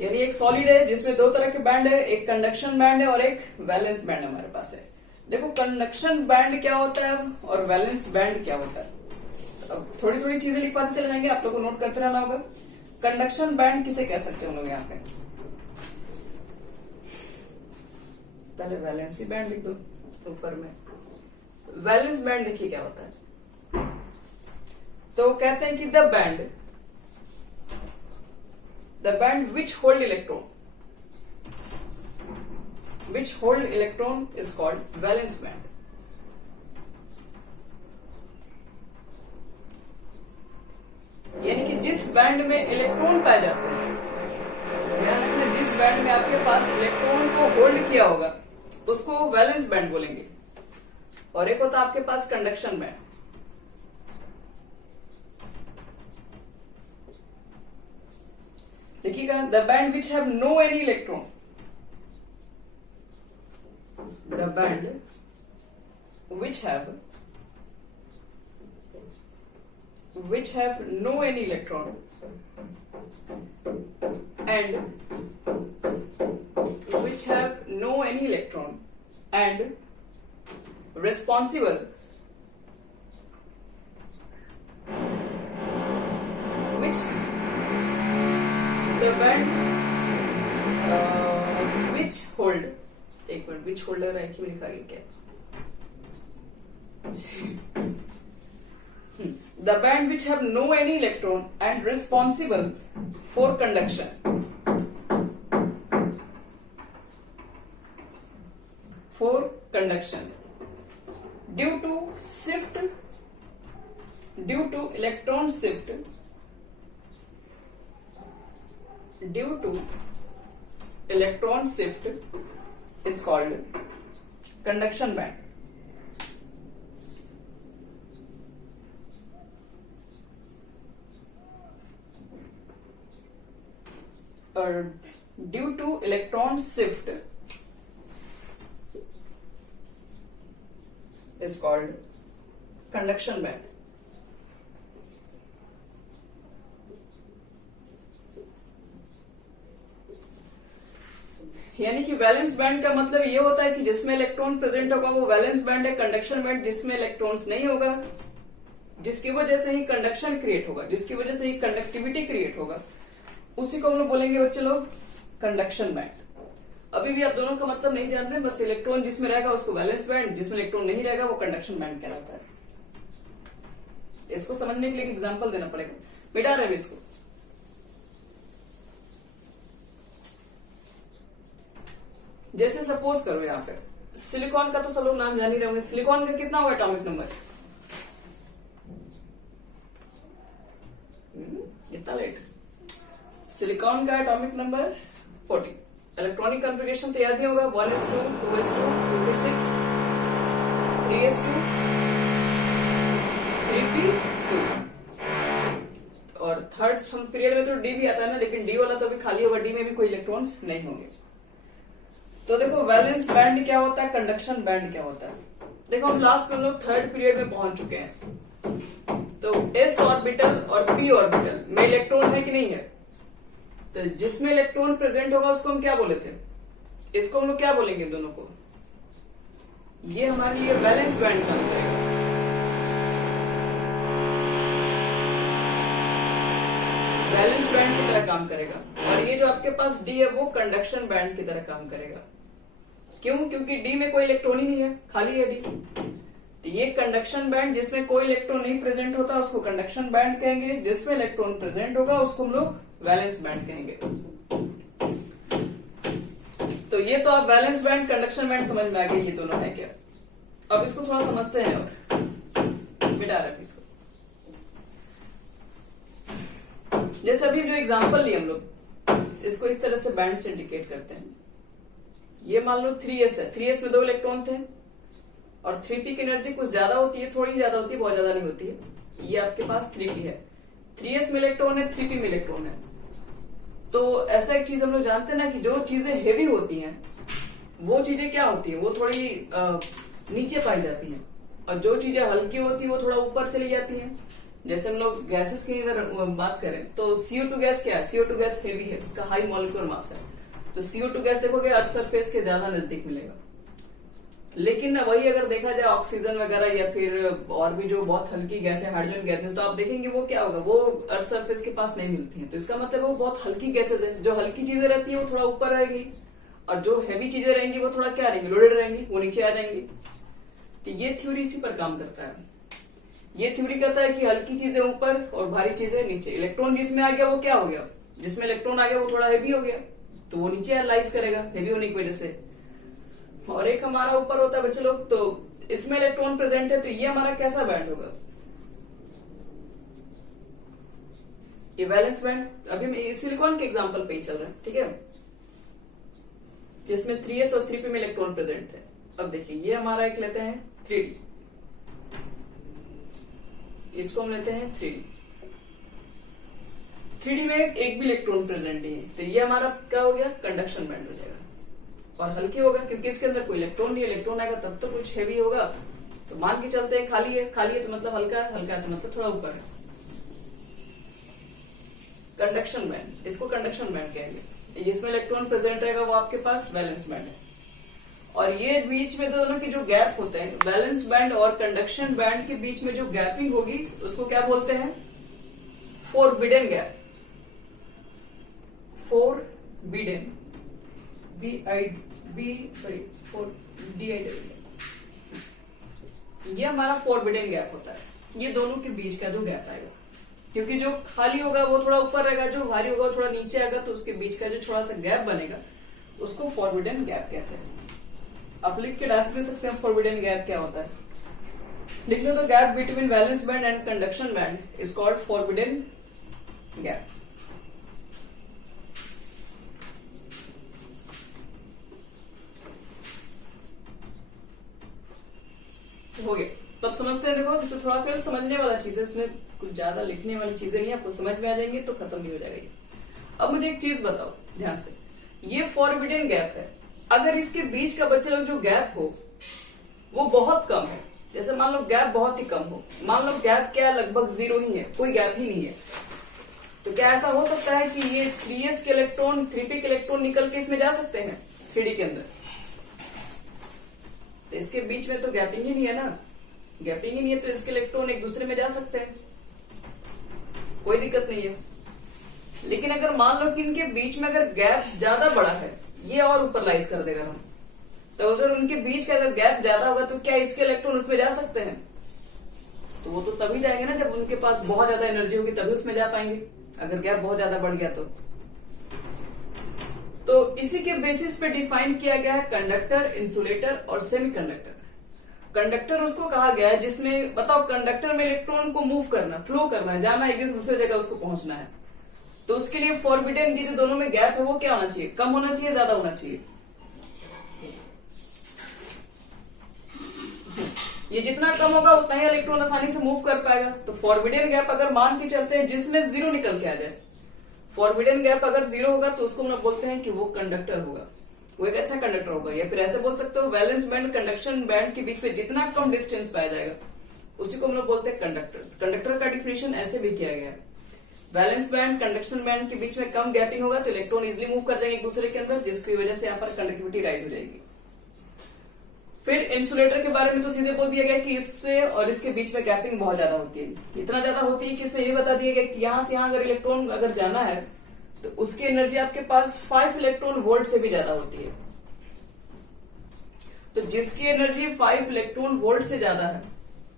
यानी एक सॉलिड है जिसमें दो तरह के बैंड है, एक कंडक्शन बैंड है और एक वैलेंस बैंड हमारे पास है। देखो कंडक्शन बैंड क्या होता है अब और वैलेंस बैंड क्या होता है, अब थोड़ी थोड़ी चीजें लिखवाते चले जाएंगे, आप लोग को नोट करते रहना होगा। कंडक्शन बैंड किसे कह सकते हैं हम लोग यहाँ पे, पहले वैलेंसी बैंड लिख दो ऊपर में। वैलेंस बैंड देखिए क्या होता है, तो कहते हैं कि the band which hold electron is called valence band। यानी कि जिस बैंड में इलेक्ट्रॉन पाए जाते हैं, ध्यान रखना, जिस बैंड में आपके पास इलेक्ट्रॉन को होल्ड किया होगा उसको वैलेंस बैंड बोलेंगे, और एक होता है आपके पास कंडक्शन बैंड। देखिएगा, the band which have no any electron, the band which have no any electron and which have no any electron and responsible which the band which hold, एक मिनट, which holder है कि लिखा गया क्या, the band which have no any electron and responsible for conduction, due to electron shift is called conduction band। और due two electron shift is called conduction band. यानी कि वैलेंस बैंड का मतलब ये होता है कि जिसमें इलेक्ट्रॉन प्रेजेंट होगा वो वैलेंस बैंड है। कंडक्शन बैंड जिसमें इलेक्ट्रॉन्स नहीं होगा, जिसकी वजह से ही कंडक्शन क्रिएट होगा, जिसकी वजह से ही कंडक्टिविटी क्रिएट होगा, उसी को हम लोग बोलेंगे बच्चे लोग कंडक्शन बैंड। अभी भी आप दोनों का मतलब नहीं जान रहे, बस इलेक्ट्रॉन जिसमें रहेगा उसको वैलेंस बैंड, जिसमें इलेक्ट्रॉन नहीं रहेगा वो कंडक्शन बैंड कहलाता है। इसको समझने के लिए एग्जांपल देना पड़ेगा, मिटा रहे इसको। जैसे सपोज करो यहाँ पे सिलिकॉन का तो सब लोग नाम जान ही रहे होंगे। सिलिकॉन का कितना होगा एटॉमिक नंबर, इतना लेट। सिलिकॉन का एटॉमिक नंबर 40। इलेक्ट्रॉनिक कॉन्फ़िगरेशन तो याद ही होगा, 1s2 2s2 2p6 3s2 3p2। और थर्ड पीरियड में तो डी भी आता है ना, लेकिन डी वाला तो अभी खाली होगा, डी में भी कोई इलेक्ट्रॉन्स नहीं होंगे। तो देखो वैलेंस बैंड क्या होता है, कंडक्शन बैंड क्या होता है। देखो हम लास्ट में हम लोग थर्ड पीरियड में पहुंच चुके हैं। तो तो s ऑर्बिटल और p ऑर्बिटल में इलेक्ट्रॉन है कि नहीं है? तो जिसमें इलेक्ट्रॉन प्रेजेंट होगा उसको हम क्या बोले थे? इसको हम लोग क्या बोलेंगे दोनों को? ये हमारे लिए बैलेंस बैंड काम करेगा। बैलेंस बैंड की तरह काम करेगा। और ये जो आपके पास डी है वो कंडक्शन बैंड की तरह काम करेगा। क्यों? क्योंकि डी में कोई इलेक्ट्रॉन ही नहीं है, खाली है डी। तो ये कंडक्शन बैंड जिसमें कोई इलेक्ट्रॉन नहीं प्रेजेंट होता उसको कंडक्शन बैंड कहेंगे, जिसमें इलेक्ट्रॉन प्रेजेंट होगा उसको हम लोग वैलेंस बैंड कहेंगे। तो ये तो आप बैलेंस बैंड कंडक्शन बैंड समझ में आ गए ये दोनों है क्या। अब इसको थोड़ा समझते हैं और मिटा रहे इसको। जैसे अभी जो एग्जांपल लिए हम लोग, इसको इस तरह से बैंड से इंडिकेट करते हैं। ये मान लो 3s है, 3s में 2 इलेक्ट्रॉन थे और 3p की एनर्जी कुछ ज्यादा होती है, थोड़ी ज्यादा होती है, बहुत ज्यादा नहीं होती है। ये आपके पास 3p है, 3s में इलेक्ट्रॉन है, 3p में इलेक्ट्रॉन है। तो ऐसा एक चीज हम लोग जानते हैं ना कि जो चीजें हेवी होती हैं वो चीजें क्या होती है, वो थोड़ी नीचे पाई जाती हैं, और जो चीजें हल्की होती है वो थोड़ा ऊपर चली जाती हैं। जैसे हम लोग गैसेस की अगर बात करें तो CO2 गैस क्या है? CO2 गैस हेवी है, उसका हाई मॉलिक्यूलर मास है। तो CO2 गैस देखोगे अर्थ सरफेस के ज्यादा नजदीक मिलेगा। लेकिन वही अगर देखा जाए ऑक्सीजन वगैरह या फिर और भी जो बहुत हल्की गैस है, हाइड्रोजन गैसेस, तो आप देखेंगे वो क्या होगा, वो अर्थ सरफेस के पास नहीं मिलती हैं। तो इसका मतलब वो बहुत हल्की गैसेस है। जो हल्की चीजें रहती है वो थोड़ा ऊपर रहेंगी, और जो हैवी चीजें रहेंगी वो थोड़ा क्या रहेंगी, लोडेड रहेंगी, वो नीचे आ जाएंगी। तो ये थ्योरी इसी पर काम करता है। ये थ्योरी कहता है कि हल्की चीजें ऊपर और भारी चीजें नीचे। इलेक्ट्रॉन जिसमें आ गया वो क्या हो गया, जिसमें इलेक्ट्रॉन आ गया वो थोड़ा हेवी हो गया, तो वो नीचे लाइज करेगा हेवी होने की वजह से। और एक हमारा ऊपर होता है बच्चे लोग, तो इसमें इलेक्ट्रॉन प्रेजेंट है, तो ये हमारा कैसा बैंड होगा? ये वैलेंस बैंड। अभी हम सिलिकॉन के एग्जांपल पे ही चल रहे हैं, ठीक है, जिसमें 3s और 3p में इलेक्ट्रॉन प्रेजेंट थे। अब देखिए ये हमारा एक लेते हैं 3d, इसको हम लेते हैं 3d। 3d में एक भी इलेक्ट्रॉन प्रेजेंट नहीं है, तो ये हमारा क्या हो गया, कंडक्शन बैंड हो जाएगा। और हल्की होगा क्योंकि इसके अंदर कोई इलेक्ट्रॉन नहीं है, इलेक्ट्रॉन आएगा तब तो कुछ हैवी होगा। तो मान के चलते हैं खाली है, खाली है तो मतलब हल्का है, हल्का है तो मतलब थोड़ा ऊपर है। कंडक्शन बैंड, इसको कंडक्शन बैंड कहेंगे। जिसमें इलेक्ट्रॉन प्रेजेंट रहेगा वो आपके पास वैलेंस बैंड है। और ये बीच में दोनों के जो गैप होते हैं, वैलेंस बैंड और कंडक्शन बैंड के बीच में जो गैपिंग होगी उसको क्या बोलते हैं, फोरबिडन गैप। फोरबिडन, ये हमारा फोरबिडन गैप होता है। ये दोनों के बीच का जो गैप आएगा, क्योंकि जो खाली होगा वो थोड़ा ऊपर रहेगा, जो भारी होगा वो थोड़ा नीचे आएगा, तो उसके बीच का जो थोड़ा सा गैप बनेगा उसको फोरबिडन गैप कहते हैं। आप लिख के डाल दे सकते हैं फोरबिडन गैप क्या होता है। लिख लो तो gap between valence band and conduction band is called forbidden gap. हो गया, तब समझते हैं। देखो इसको थोड़ा फिर समझने वाला चीज है, इसमें कुछ ज्यादा लिखने वाली चीजें नहीं, आपको समझ में आ जाएंगी तो खत्म भी हो जाएगा ये। अब मुझे एक चीज बताओ ध्यान से, ये फोरबिडन गैप है, अगर इसके बीच का बच्चे लोग जो गैप हो वो बहुत कम है, जैसे मान लो गैप बहुत ही कम हो, मान लो गैप क्या है, लगभग 0 ही है, कोई गैप ही नहीं है, तो क्या ऐसा हो सकता है कि ये 3s के इलेक्ट्रॉन 3p के इलेक्ट्रॉन निकल के इसमें जा सकते हैं 3d के अंदर? तो इसके बीच में तो गैपिंग ही नहीं है ना, गैपिंग ही नहीं है, तो इसके इलेक्ट्रॉन एक दूसरे में जा सकते हैं, कोई दिक्कत नहीं है। लेकिन अगर मान लो कि इनके बीच में अगर गैप ज्यादा बड़ा है, ये और ऊपर लाइज कर देगा हम, तो अगर उनके बीच का अगर गैप ज्यादा होगा तो क्या इसके इलेक्ट्रॉन उसमें जा सकते हैं? तो वो तो तभी जाएंगे ना जब उनके पास बहुत ज्यादा एनर्जी होगी, तभी उसमें जा पाएंगे, अगर गैप बहुत ज्यादा बढ़ गया तो इसी के बेसिस पे डिफाइन किया गया है कंडक्टर, इंसुलेटर और सेमीकंडक्टर। कंडक्टर उसको कहा गया है जिसमें, बताओ, कंडक्टर में इलेक्ट्रॉन को मूव करना, फ्लो करना है, जाना है, एक दूसरे जगह उसको पहुंचना है, तो उसके लिए फोरबिडन की जो दोनों में गैप है वो क्या होना चाहिए, कम होना चाहिए, ज्यादा होना चाहिए? ये जितना कम होगा उतना ही इलेक्ट्रॉन आसानी से मूव कर पाएगा। तो फोरबिडन गैप अगर मान के चलते हैं जिसमें 0 निकल के आ जाए, फोरबिडन गैप अगर 0 होगा तो उसको हम लोग बोलते हैं कि वो कंडक्टर होगा, वो एक अच्छा कंडक्टर होगा। या फिर ऐसे बोल सकते हो, वैलेंस बैंड कंडक्शन बैंड के बीच में जितना कम डिस्टेंस पाया जाएगा उसी को हम लोग बोलते हैं कंडक्टर्स। कंडक्टर का डिफिनेशन ऐसे भी किया गया है, वैलेंस बैंड कंडक्शन बैंड के बीच में कम गैपिंग होगा तो इलेक्ट्रॉन इजिली मूव कर जाएंगे एक दूसरे के अंदर, जिसकी वजह से यहाँ पर कंडक्टिविटी राइज हो जाएगी। फिर इंसुलेटर के बारे में तो सीधे बोल दिया गया कि इससे और इसके बीच में गैपिंग बहुत ज्यादा होती है, इतना ज्यादा होती है कि इसमें ये बता दिया गया कि यहां से यहां अगर इलेक्ट्रॉन अगर जाना है तो उसकी एनर्जी आपके पास 5 इलेक्ट्रॉन वोल्ट से भी ज्यादा होती है। तो जिसकी एनर्जी 5 इलेक्ट्रॉन वोल्ट से ज्यादा है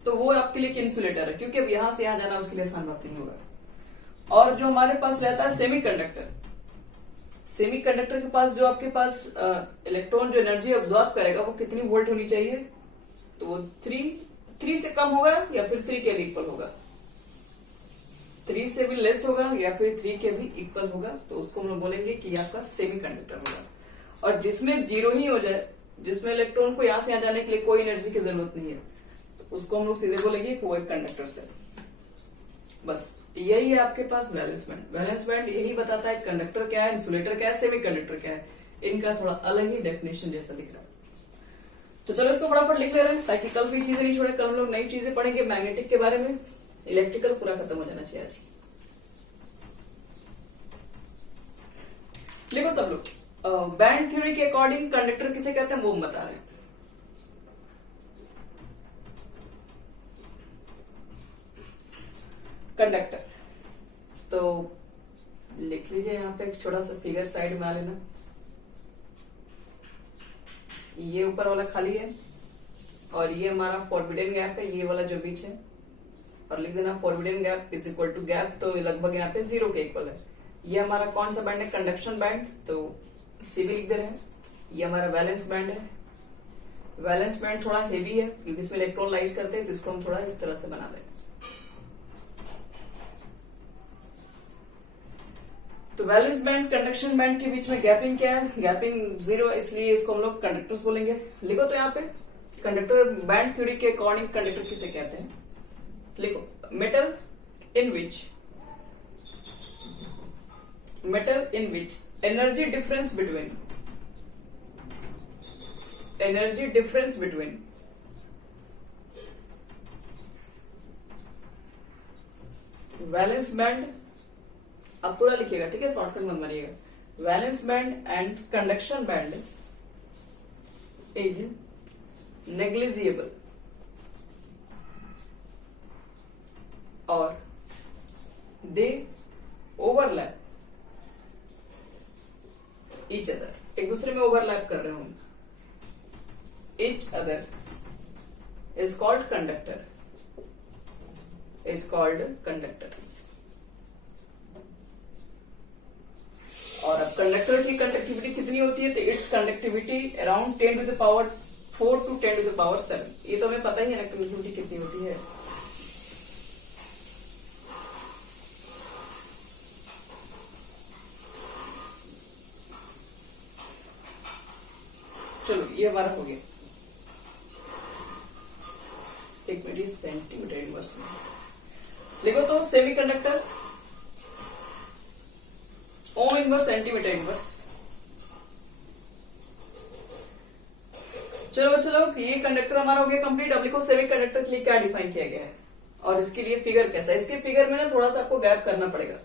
तो वो आपके लिए इंसुलेटर है, क्योंकि अब यहां से यहां जाना उसके लिए आसान बात नहीं होगा। और जो हमारे पास रहता है सेमीकंडक्टर, सेमीकंडक्टर के पास जो आपके पास इलेक्ट्रॉन जो एनर्जी ऑब्जॉर्ब करेगा वो कितनी वोल्ट होनी चाहिए, तो वो 3 से कम होगा या फिर 3 के भी इक्वल होगा, 3 से भी लेस होगा या फिर 3 के भी इक्वल होगा, तो उसको हम लोग बोलेंगे कि आपका सेमीकंडक्टर होगा। और जिसमें जीरो ही हो जाए, जिसमें इलेक्ट्रॉन को यहां से यहां जाने के लिए कोई एनर्जी की जरूरत नहीं है, तो उसको हम लोग सीधे बोलेंगे कि वो एक कंडक्टर से। बस यही है आपके पास वैलेंस बैंड। वैलेंस बैंड यही बताता है कंडक्टर क्या है, इंसुलेटर क्या है, सेमीकंडक्टर क्या है। इनका थोड़ा अलग ही डेफिनेशन जैसा दिख रहा है। तो चलो इसको फटाफट लिख ले रहे हैं ताकि कल भी चीजें नहीं छोड़े। कल हम लोग नई चीजें पढ़ेंगे मैग्नेटिक के बारे में, इलेक्ट्रिकल पूरा खत्म हो जाना चाहिए आज। लिखो सब लोग, बैंड थ्योरी के अकॉर्डिंग कंडक्टर किसे कहते हैं वो हम बता रहे हैं। कंडक्टर तो लिख लीजिए यहाँ पे एक छोटा सा फिगर साइड में आ लेना, ये ऊपर वाला खाली है और ये हमारा फॉरबिडन गैप है, ये वाला जो बीच है, और लिख देना forbidden gap is equal to gap, तो लगभग यहाँ पे 0 के इक्वल है। ये हमारा कौन सा बैंड है, कंडक्शन बैंड, तो सी भी लिख दे रहे हैं। ये हमारा वैलेंस बैंड है। वैलेंस बैंड थोड़ा हेवी है क्योंकि इसमें इलेक्ट्रॉन लाइज करते हैं, तो इसको हम थोड़ा इस तरह से बना दें। तो वैलेंस बैंड कंडक्शन बैंड के बीच में गैपिंग क्या है, गैपिंग 0 है, इसलिए इसको हम लोग कंडक्टर्स बोलेंगे। लिखो तो यहाँ पे कंडक्टर बैंड थ्योरी के अकॉर्डिंग कंडक्टर किसे कहते हैं, लिखो metal in which energy difference between valence band, आप पूरा लिखिएगा ठीक है, शॉर्टकट मत मारिएगा। Valence band and conduction band is negligible और दे ओवरलैप ईच अदर, एक दूसरे में ओवरलैप कर रहे होंगे। Each other is called conductors. और अब कंडक्टर की कंडक्टिविटी कितनी होती है, तो it's conductivity around 10 to the power 4 to 10 to the power 7। ये तो हमें पता ही है ना कंडक्टिविटी कितनी होती है। चलो ये हमारा हो गया, एक मिनट, सेंटीमीटर इनवर्स में लिखो तो सेमीकंडक्टर ओम इनवर्स सेंटीमीटर इनवर्स। चलो बच्चों लोग, ये कंडक्टर हमारा हो गया कंप्लीट। अब लिखो सेमीकंडक्टर के लिए क्या डिफाइन किया गया है और इसके लिए फिगर कैसा है। इसके फिगर में ना थोड़ा सा आपको गैप करना पड़ेगा।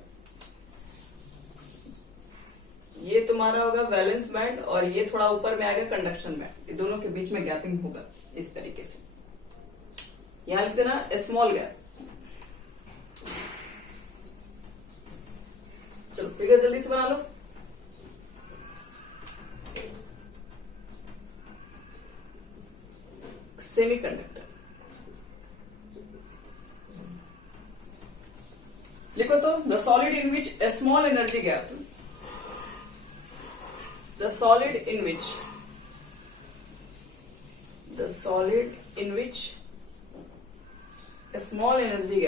ये तुम्हारा होगा वैलेंस बैंड और ये थोड़ा ऊपर में आएगा कंडक्शन बैंड, ये दोनों के बीच में गैपिंग होगा इस तरीके से। यहां लिख देना स्मॉल गैप। चलो फिगर जल्दी से बना लो। सेमीकंडक्टर लिखो तो the solid in which A small energy gap, the solid in which a small energy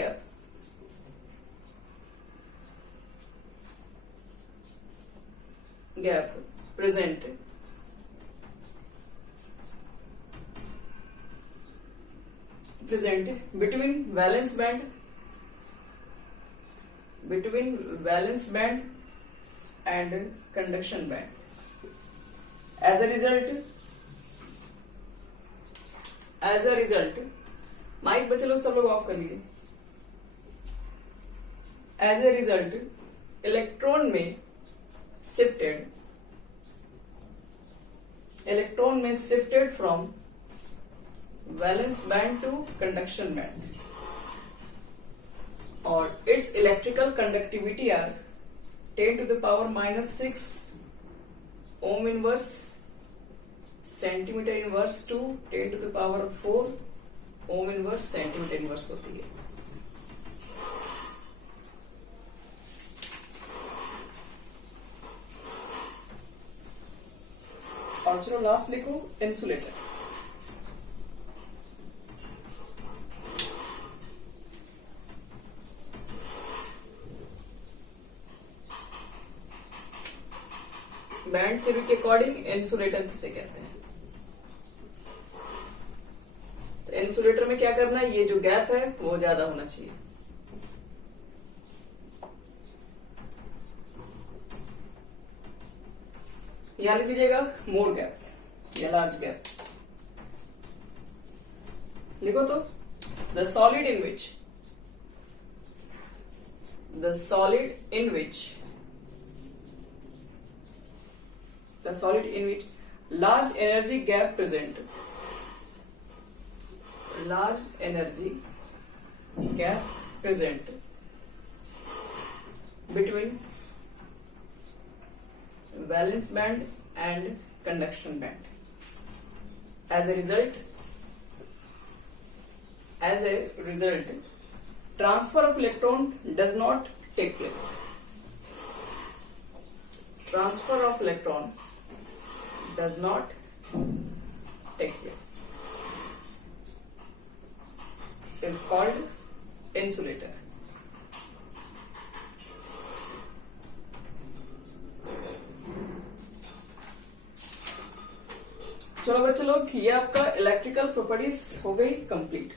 gap present between valence band and conduction band. As a result, mike बचे लोग सब लोग ऑफ कर लीजिए। एज ए रिजल्ट इलेक्ट्रॉन में shifted from valence band to conduction band और its electrical conductivity are 10 to the power -6 ohm inverse centimetre inverse to 10 to the power 4 ohm inverse centimetre inverse होती है। और चलो लास्ट लिखो इंसुलेटर। बैंड थ्योरी के अकॉर्डिंग इंसुलेटर किसे कहते हैं? तो इंसुलेटर में क्या करना है, ये जो गैप है वो ज्यादा होना चाहिए। यहां लिख दीजिएगा मोर गैप या लार्ज गैप। लिखो तो the solid in which large energy gap present between valence band and conduction band. As a result, transfer of electron does not take place. Transfer of electron does not take place. It's called insulator. चलो बच्चों लोग, ये आपका इलेक्ट्रिकल प्रॉपर्टीज हो गई कंप्लीट।